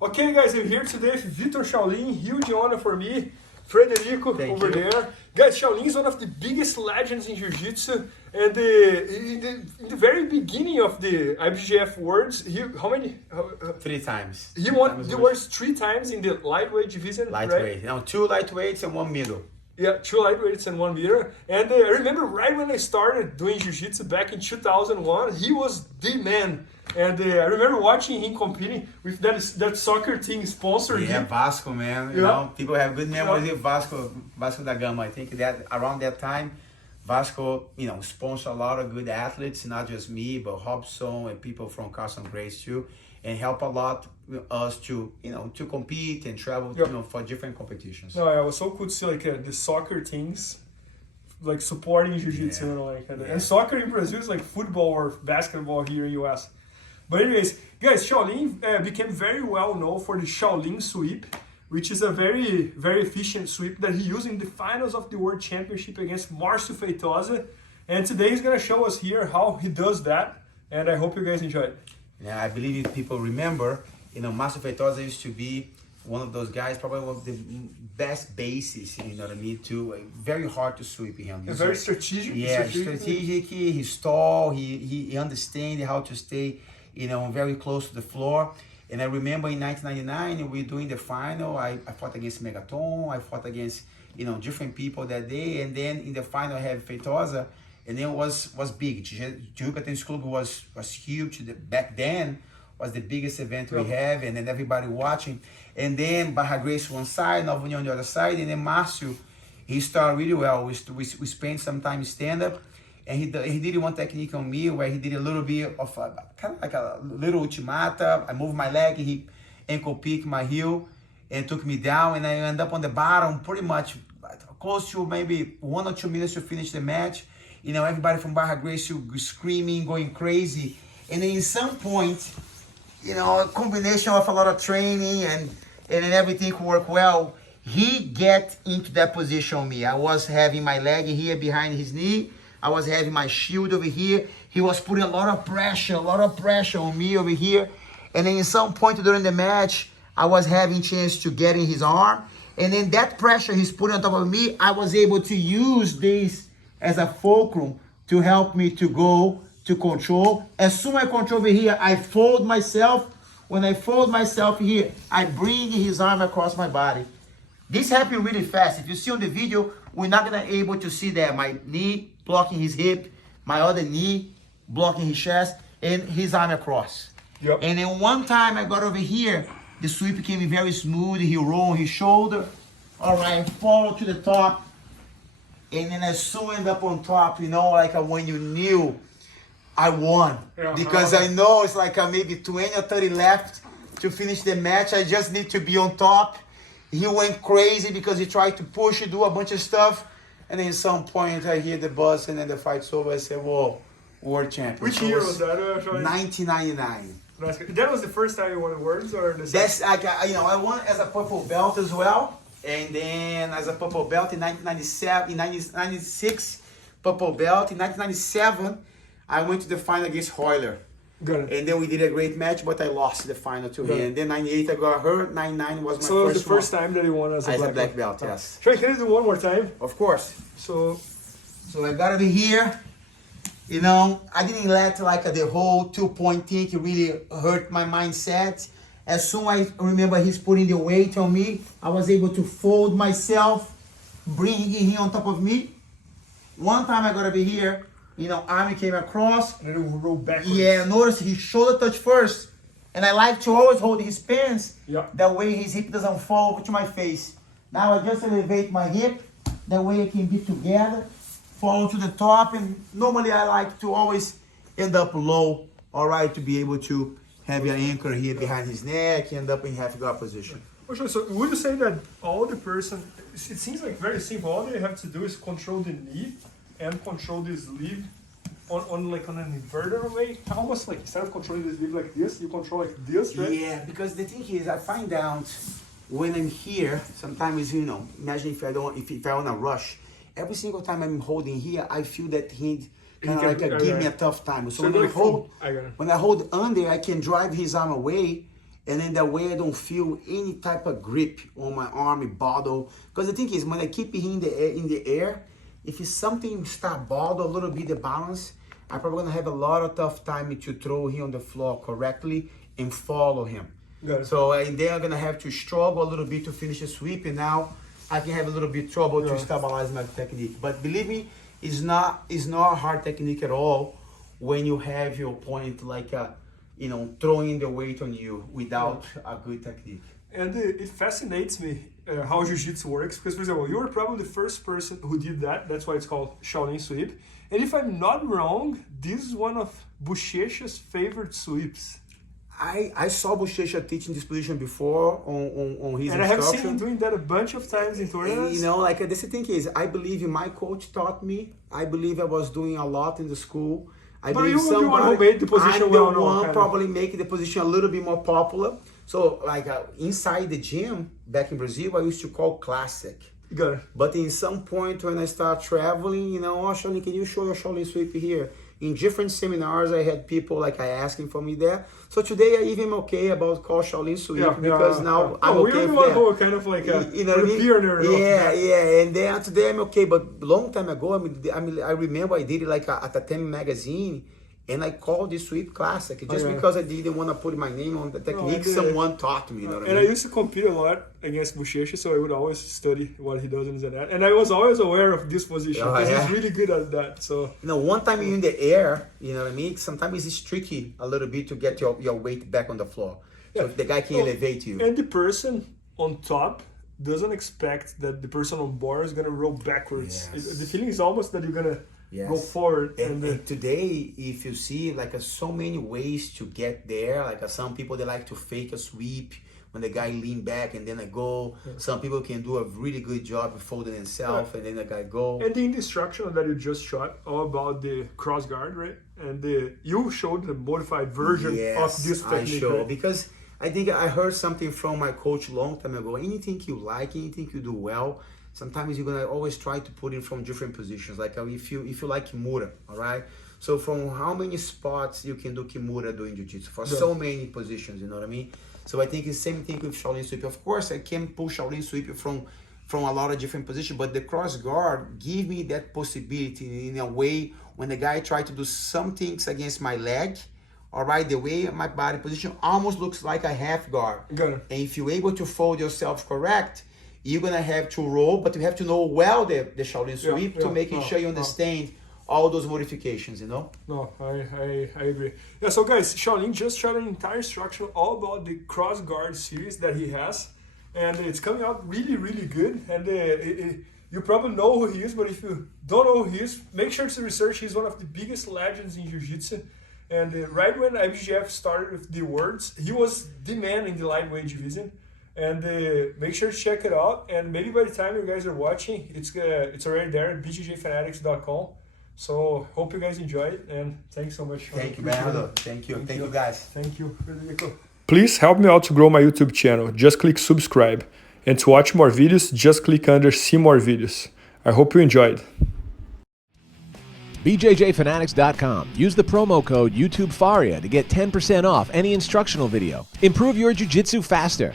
Okay, guys, I'm here today with Vitor Shaolin. Huge honor for me. Frederico over there. Guys, Shaolin is one of the biggest legends in Jiu-Jitsu. And in the very beginning of the IBJJF Worlds, how many? 3 times. He won the Worlds 3 times in the lightweight division, Lightweight. right? No, 2 lightweights and 1 middle. Yeah, 2 lightweights and 1 meter. And I remember right when I started doing Jiu-Jitsu back in 2001, he was the man. And I remember watching him competing with that soccer team sponsored Yeah, him. Vasco, man. You know, people have good memories of Vasco da Gama. I think that around that time, Vasco, sponsored a lot of good athletes, not just me, but Hobson and people from Carson Grace too, and help a lot us to, to compete and travel, for different competitions. No, it was so cool to see the soccer teams like supporting Jiu-Jitsu, and soccer in Brazil is like football or basketball here in US. But anyways, guys, Shaolin became very well known for the Shaolin sweep, which is a very, very efficient sweep that he used in the finals of the World Championship against Marcio Feitosa. And today he's going to show us here how he does that. And I hope you guys enjoy it. Yeah, I believe if people remember, Marcelo Feitosa used to be one of those guys, probably one of the best bases, too. Very hard to sweep him. He's very strategic. Yeah, strategic. He's tall. He understands how to stay, very close to the floor. And I remember in 1999, we were doing the final. I fought against Megaton. I fought against, different people that day. And then in the final, I had Feitosa. And then it was big. Tijuca Tennis Club was huge. Back then was the biggest event we have, and then everybody watching. And then Barra Grace one side, Nova União on the other side, and then Marcio, he started really well. We spent some time stand-up, and he did one technique on me where he did a little bit of kind of like a little ultimata. I moved my leg, he ankle picked my heel, and took me down, and I ended up on the bottom pretty much close to maybe 1 or 2 minutes to finish the match. Everybody from Barra Grace screaming, going crazy. And then in some point, a combination of a lot of training and everything worked well, he get into that position on me. I was having my leg here behind his knee. I was having my shield over here. He was putting a lot of pressure on me over here. And then in some point during the match, I was having chance to get in his arm. And then that pressure he's putting on top of me, I was able to use this as a fulcrum to help me to go to control. As soon as I control over here, I fold myself. When I fold myself here, I bring his arm across my body. This happened really fast. If you see on the video, we're not gonna be able to see that. My knee blocking his hip, my other knee blocking his chest, and his arm across. Yep. And then one time I got over here, the sweep became very smooth. He rolled his shoulder. All right, fall to the top. And then I soon end up on top, like when you knew I won. Because I know it's like maybe 20 or 30 left to finish the match. I just need to be on top. He went crazy because he tried to push, do a bunch of stuff. And then at some point I hear the buzz and then the fight's over. I said, whoa, world champion. Which year was that? 1999. That was the first time you won the Worlds, or the second? That's I won as a purple belt as well. And then as a purple belt in 1997, in 1996, purple belt. In 1997, I went to the final against Royler. Good. And then we did a great match, but I lost the final to him. And then 98, I got hurt. 99 was my first one. So it was the first time that he won as a black belt, yes. Can you do one more time? Of course. So I got over here. I didn't let the whole 2-point thing really hurt my mindset. As soon as I remember he's putting the weight on me, I was able to fold myself, bringing him on top of me. One time I got over here, arm came across. And then it rolled backwards. Yeah, notice his shoulder touch first. And I like to always hold his pants. Yeah. That way his hip doesn't fall over to my face. Now I just elevate my hip. That way I can be together, fall to the top. And normally I like to always end up low, all right, to be able to have your anchor here behind his neck, end up in half guard position. So would you say that all the person, it seems like very simple, all they have to do is control the knee and control the sleeve on an inverted way? Almost like instead of controlling the sleeve like this, you control like this, right? Yeah, because the thing is, I find out when I'm here, sometimes, imagine if I want to rush, every single time I'm holding here, I feel that he kind of give me a tough time. So when I hold under, I can drive his arm away and in that way I don't feel any type of grip on my arm, bottle. Because the thing is, when I keep it in the air, if it's something start bottle a little bit the balance, I'm probably gonna have a lot of tough time to throw him on the floor correctly and follow him. So and then I'm gonna have to struggle a little bit to finish the sweep, and now I can have a little bit trouble to stabilize my technique. But believe me, it's not a hard technique at all when you have your opponent like throwing the weight on you without a good technique. And it fascinates me how Jiu-Jitsu works, because, for example, you were probably the first person who did that. That's why it's called Shaolin sweep. And if I'm not wrong, this is one of Bochecha's favorite sweeps. I saw Bochecha teaching this position before on his and instruction. I have seen him doing that a bunch of times in tournaments. And, this thing is, I believe my coach taught me. I believe I was doing a lot in the school. I but you the one who made the position I'm well the one probably making the position a little bit more popular. So inside the gym back in Brazil, I used to call classic. Good. But in some point when I start traveling, oh, Shaolin, can you show your Shaolin sweep here? In different seminars, I had people asking for me there. So today I even okay about call Shaolin sweep because now I'm okay with that. Who kind of like pioneer. Yeah. And then today I'm okay. But long time ago, I remember I did it at a Time magazine, and I called this sweep classic just because I didn't want to put my name on the technique. Someone taught me. I used to compete a lot against Bochecha, so I would always study what he does in that. And I was always aware of this position because he's really good at that. So one time you're in the air, sometimes it's tricky a little bit to get your weight back on the floor. So if the guy can elevate you. And the person on top doesn't expect that the person on bar is gonna roll backwards. The feeling is almost that you're gonna go forward. And today, if you see so many ways to get there, some people they like to fake a sweep when the guy lean back and then I go. Some people can do a really good job of folding himself and then the guy go. And in the instruction that you just shot, all about the cross guard, right? And you showed the modified version of this technique. I showed because I think I heard something from my coach long time ago. Anything you like, anything you do well, sometimes you're gonna always try to put it from different positions. Like if you like Kimura, all right? So from how many spots you can do Kimura doing Jiu-Jitsu? For so many positions, you know what I mean? So I think it's the same thing with Shaolin sweep. Of course, I can pull Shaolin sweep from a lot of different positions, but the cross guard give me that possibility in a way when the guy try to do some things against my leg, all right, the way my body position almost looks like a half guard. And if you're able to fold yourself correct, you're gonna have to roll, but you have to know well the Shaolin sweep to make sure you understand all those modifications, No, I agree. Yeah, so guys, Shaolin just shot an entire instruction all about the cross guard series that he has, and it's coming out really, really good. And you probably know who he is, but if you don't know who he is, make sure to research. He's one of the biggest legends in Jiu-Jitsu. And right when IBJJF started with the words, he was the man in the lightweight division. And make sure to check it out. And maybe by the time you guys are watching, it's already there at IBJJFanatics.com. So hope you guys enjoy it, and thanks so much. Thank you, Bernardo. Thank you, guys. Thank you, Federico. Please help me out to grow my YouTube channel. Just click subscribe. And to watch more videos, just click under see more videos. I hope you enjoyed. IBJJFanatics.com. Use the promo code YouTube Faria to get 10% off any instructional video. Improve your jiu-jitsu faster.